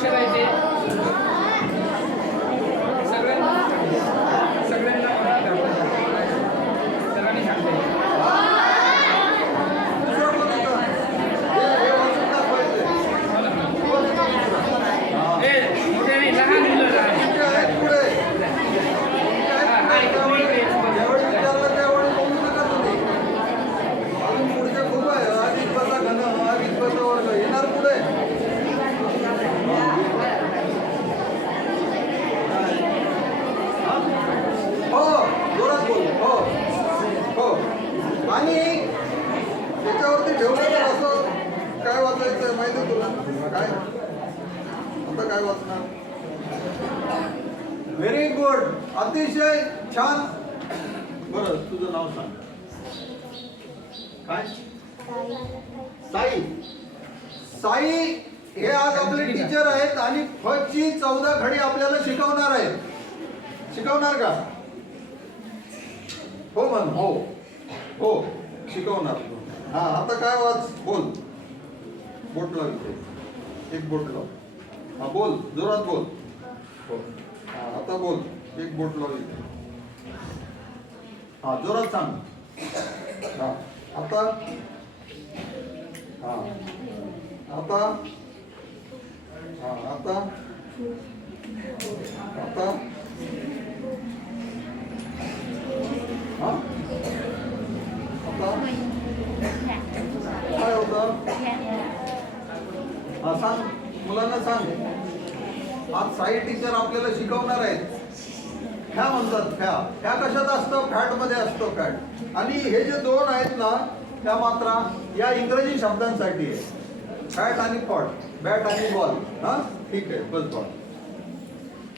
Хороший हो. हो आणि त्याच्यावरती ठेवलं तर असं काय वाचायचं माहिती तुला? काय? आता काय वाचणार? व्हेरी गुड अतिशय छान. बर तुझं नाव सांग. काय? साई. साई हे आज आपले टीचर आहेत आणि फची चौदा खडी आपल्याला शिकवणार आहेत. शिकवणार का? हो म्हण हो. हो शिकवणार. हा आता काय वाच बोल. बोट लाव एक बोट लाव. हा बोल जोरात बोल. हो. हा आता बोल एक बोट लाव इथे हा जोरात सांग. हा आता. हा आता. हा आता. आता. सांग. मुलांना सांग. आज साई टीचर आपल्याला शिकवणार आहेत. ह्या म्हणतात ह्या. ह्या कशात असतं? फॅटमध्ये असतो फॅट आणि हे जे दोन आहेत ना त्या मात्रा या इंग्रजी शब्दांसाठी आहे. फॅट आणि पॉट बॅट आणि बॉल हा? ठीक आहे बस बॉल